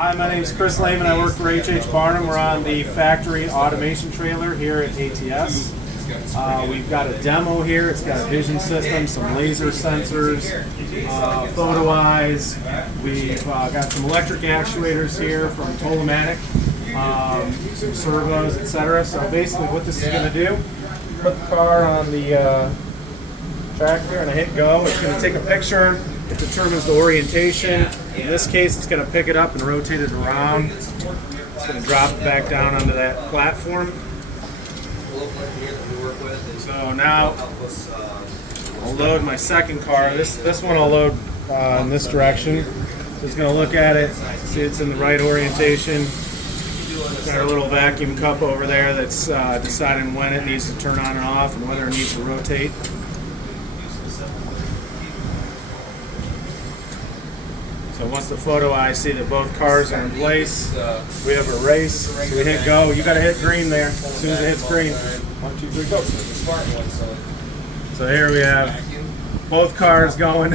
Hi, my name is Chris Lehman. I work for H.H. Barnum. We're on the factory automation trailer here at ATS. We've got a demo here. It's got a vision system, some laser sensors, photo eyes. We've got some electric actuators here from Tolomatic, some servos, etc. So basically what this is going to do, put the car on the tractor and I hit go. It's going to take a picture. It determines the orientation. In this case, it's going to pick it up and rotate it around. It's going to drop it back down onto that platform. So now I'll load my second car. This one I'll load in this direction. So it's going to look at it, see it's in the right orientation. Got our little vacuum cup over there that's deciding when it needs to turn on and off and whether it needs to rotate. So once the photo eyes see that both cars are in place, we have a race. So we hit go. You got to hit green there. As soon as it hits green, 1, 2, 3, go. So here we have both cars going.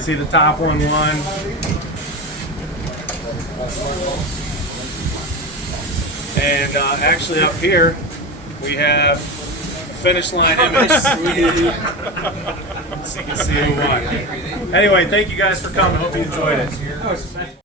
See the top one won. And actually up here we have finish line image. So you can see who won. Anyway, thank you guys for coming. Hope you enjoyed it.